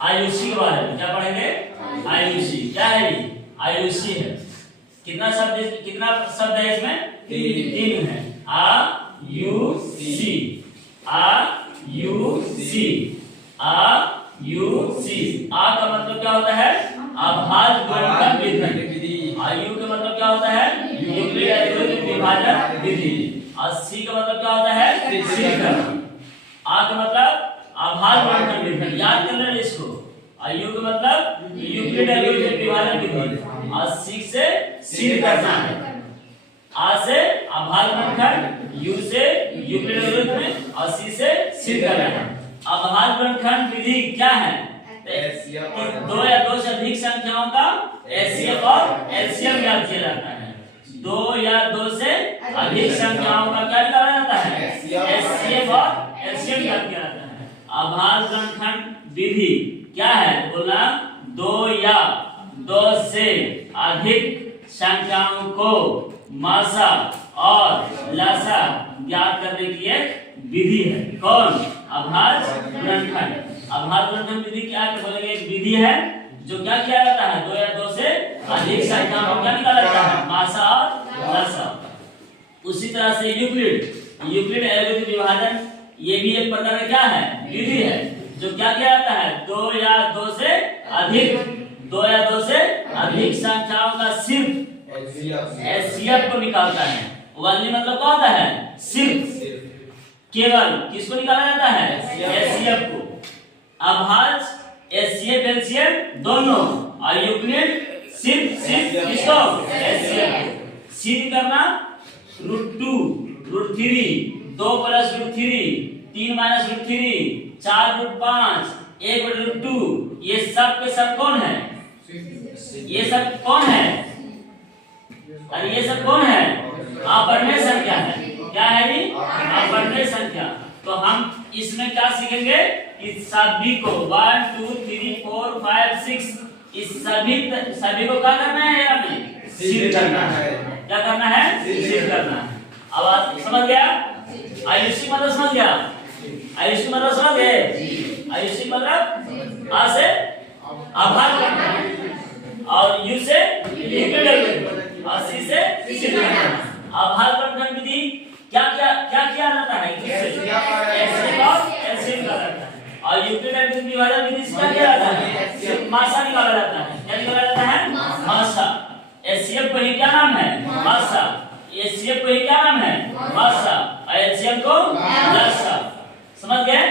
आयुषी के बारे में क्या पढ़ेंगे? आयुषी। क्या है ये? आयुषी है। कितना शब्द है इसमें? तीन है। आयुषी, आयुषी, आयुषी। आ का मतलब क्या होता है? अभाज्य गुणनखंड विधि। आयु का मतलब क्या होता है? यूक्लिड एल्गोरिथम विभाजन विधि। और सी का मतलब क्या होता है? सिद्धकरण। आ का मतलब अभाज्य गुणनखंड विधि। याद कर लेना इसको। आयु का मतलब यूक्लिड एल्गोरिथम विभाजन विधि और सी से सिद्ध करना है। आ से अभाज्य गुणनखंड, यू से यूक्लिड एल्गोरिथम और सी से सिद्ध करना है। अभाज्य गुणनखंड विधि क्या है? दो या दो से अधिक संख्याओं का एचसीएफ और एलसीएम ज्ञात किया जाता है। दो या दो से अधिक संख्याओं का क्या निकाला जाता है? एचसीएफ और एलसीएम ज्ञात किया जाता है। अभाज्य गुणनखंड विधि क्या है? बोला दो या दो से अधिक संख्याओं को मासा और लसा ज्ञात करने की एक विधि है। कौन? अभाज्य गुणनखंड। अभाज्य गुणनखंड विधि क्या है? बोलेंगे एक विधि है जो क्या किया जाता है? दो या दो से अधिक संख्याओं को क्या निकाला जाता है? मासा और लसा। उसी तरह से यूक्लिड एल्गोरिथम विभाजन ये भी एक प्रकार का क्या है? विधि है जो क्या किया जाता है? दो या दो से अधिक संख्याओं का सिर्फ एचसीएफ को निकालता है। ओनली मतलब क्या होता है? सिर्फ, केवल किसको निकाला जाता है? एचसीएफ को। अभाज्य एचसीएफ एलसीएम दोनों और यूक्लिड सिर्फ किसको? एचसीएफ को। सिद्ध करना √2 √3 2 + √3 3 - √3 4 √5 1 √2 ये सब के सब कौन है? ये सब कौन है? अरे ये सब कौन है? अपवर्णीय संख्या है। क्या है ये? अपवर्णीय संख्या। तो हम इसमें क्या सीखेंगे? इस सभी को 1 2 3 4 5 6 इस सभी को क्या करना है? हमें सिद्ध करना है। क्या करना है? सिद्ध करना है। अब आप समझ गया? आयुषी मतलब समझ गया? आयुषी मतलब समझ गए? आयुषी मतलब आ से अभाज्य गुणनखंड और यू से यूक्लिड एल्गोरिथम और सी से सिद्ध करना। अभाज्य गुणनखंड विधि क्या किया जाता है? एचसीएफ और एलसीएम निकाला जाता है। और यूक्लिड एल्गोरिथम विभाजन विधि से क्या किया जाता है? मासा निकाला जाता है। क्या निकाला जाता है? मासा। एचसीएफ को ही क्या नाम है? मासा। एचसीएफ को ही क्या नाम है? मासा। और एलसीएम को लसा। समझ गए?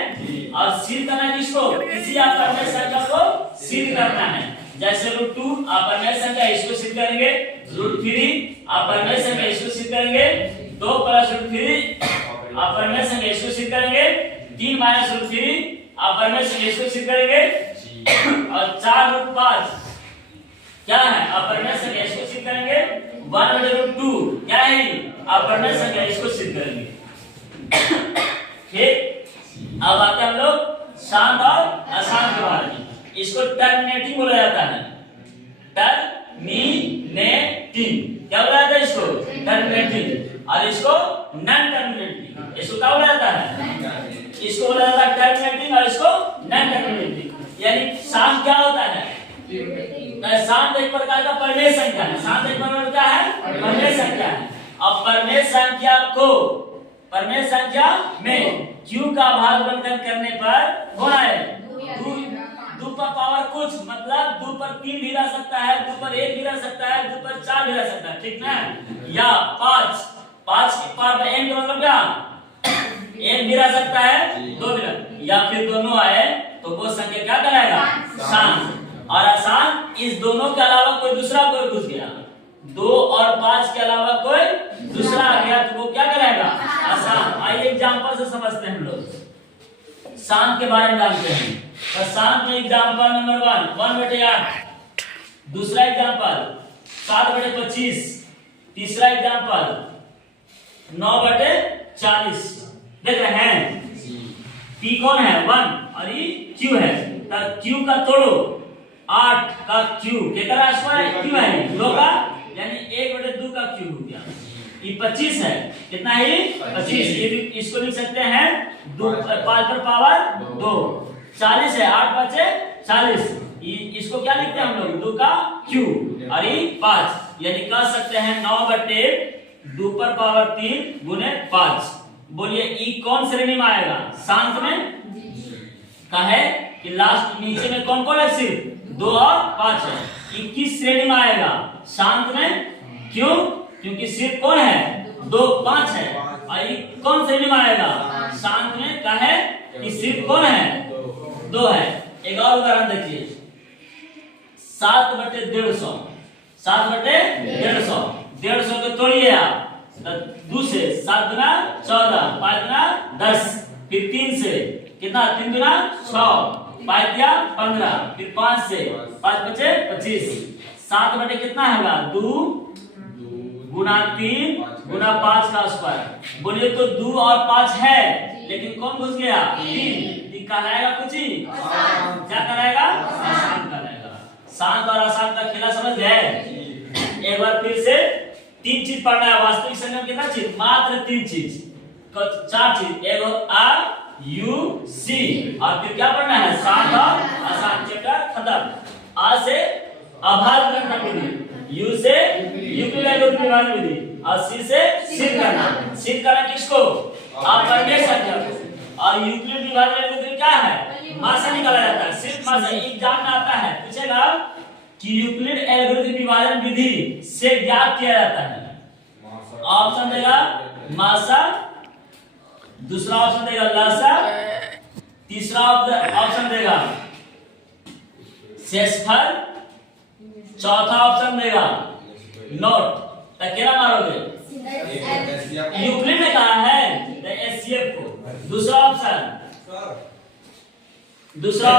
और सिद्ध करना है किसको? किसी अपवर्णीय संख्या को सिद्ध करना है। जैसे √2 अपवर्णीय संख्या, इसको सिद्ध करेंगे। √3 अपवर्णीय संख्या, इसको सिद्ध करेंगे। 2 + √3 अपवर्णीय संख्या, इसको सिद्ध करेंगे। 3 - √3 अपवर्णीय संख्या, इसको सिद्ध करेंगे। और 4 √5 क्या है? अपवर्णीय संख्या, इसको सिद्ध करेंगे। 1 / √2 क्या है? अपवर्णीय संख्या, इसको सिद्ध करेंगे। ठीक। अब आते हैं हम लोग शांत और अशांत के बारे में। इसको टर्मिनेटिंग बोला जाता है। टर्मिनेटिंग क्या बोला जाता है? इसको टर्मिनेटिंग। और इसको नॉन टर्मिनेटिंग। इसको क्या बोला जाता है? इसको बोला जाता है टर्मिनेटिंग और इसको नॉन टर्मिनेटिंग। यानी शांत क्या होता है? शांत एक प्रकार का परिमेय संख्या है। शांत एक प्रकार का है परिमेय संख्या है। अब परिमेय संख्या में q का अभाज्य गुणनखंड करने पर होना है 2 पर पावर कुछ, मतलब 2 पर 3 भी रह सकता है, 2 पर 1 भी रह सकता है, 2 पर 4 भी रह सकता है। ठीक ना? या 5 की पावर n का मतलब क्या? 1 भी रह सकता है, 2 भी रह, या फिर दोनों आए तो वो संख्या क्या कहलाएगा? शांत। और अशांत इस दोनों के अलावा कोई दूसरा कोई घुस गया। 2 और 5 के अलावा कोई दूसरा आ गया तो वो क्या कहलाएगा? अशांत। आइए एग्जांपल से समझते हैं हम लोग। शांत के बारे में जानते हैं। तो शांत में एग्जांपल नंबर 1/8। दूसरा एग्जांपल 7/25। तीसरा एग्जांपल 9/40। देख रहे हैं? P कौन है? 1 और ये Q है। तो Q का तोड़ो 8 का Q कितना स्क्वायर Q है? 2 का, यानी 1/2 का Q हो गया। ये 25 है। कितना है? 25। ये भी इसको लिख सकते हैं 5 पर पावर 2। 40 है। 8 × 5 = 40। इसको क्या लिखते हैं हम लोग, 2 का क्यूब और ये 5, यानी कह सकते हैं 9/2 पर पावर 3 गुने 5। बोलिए ई कौन श्रेणी में आएगा, शांत में कहे कि लास्ट नीचे में कौन कौन है, सिर्फ 2 और 5 है। ई किस श्रेणी में आएगा, शांत में। क्यों, क्योंकि सिर्फ कौन है, 2 5 है। और ई कौन श्रेणी में आएगा, शांत में कहे कि सिर्फ कौन है, 2 है। एक और उदाहरण देखिए, 7/150, 7/150, 150 को तोड़िए आप, 2 से 7 गुना 14, 5 गुना 10, फिर 3 से कितना, 3 गुना 6, 5 दिया 15, फिर 5 से 5 बचे 25, 7 बटे कितना होगा, 2 गुना 3 गुना 5 का स्क्वायर। बोलिए तो 2 और 5 है, लेकिन कौन घुस गया, 3 कहलाएगा कुछ ही, क्या कहलाएगा, आसान कहलाएगा। शांत और आसान का खेला समझ गए। एक बार फिर से 3 चीज पढ़ना है, वास्तविक संख्या में कितना चीज, मात्र 3 चीज, 4 चीज, एगो आ यू सी, और फिर क्या पढ़ना है, शांत और आसान। चैप्टर खत्म। आ से अभाज्य करना विधि, यू से यूक्लिड विभाजन विधि, और सी से सिद्ध करना। सिद्ध करना किसको, अपरिमेय संख्या को। और यूक्लिड विभाजन विधि क्या है, मासा निकाला जाता है, सिर्फ मासा। एग्जाम में आता है, पूछेगा कि यूक्लिड एल्गोरिथम विभाजन विधि से ज्ञात किया जाता है। ऑप्शन देगा मासा, दूसरा ऑप्शन देगा लासा, तीसरा ऑप्शन देगा शेषफल, चौथा ऑप्शन देगा नोट। तकेरा मारोगे, यूक्लिड ने कहा है एचसीएफ को। दूसरा ऑप्शन, दूसरा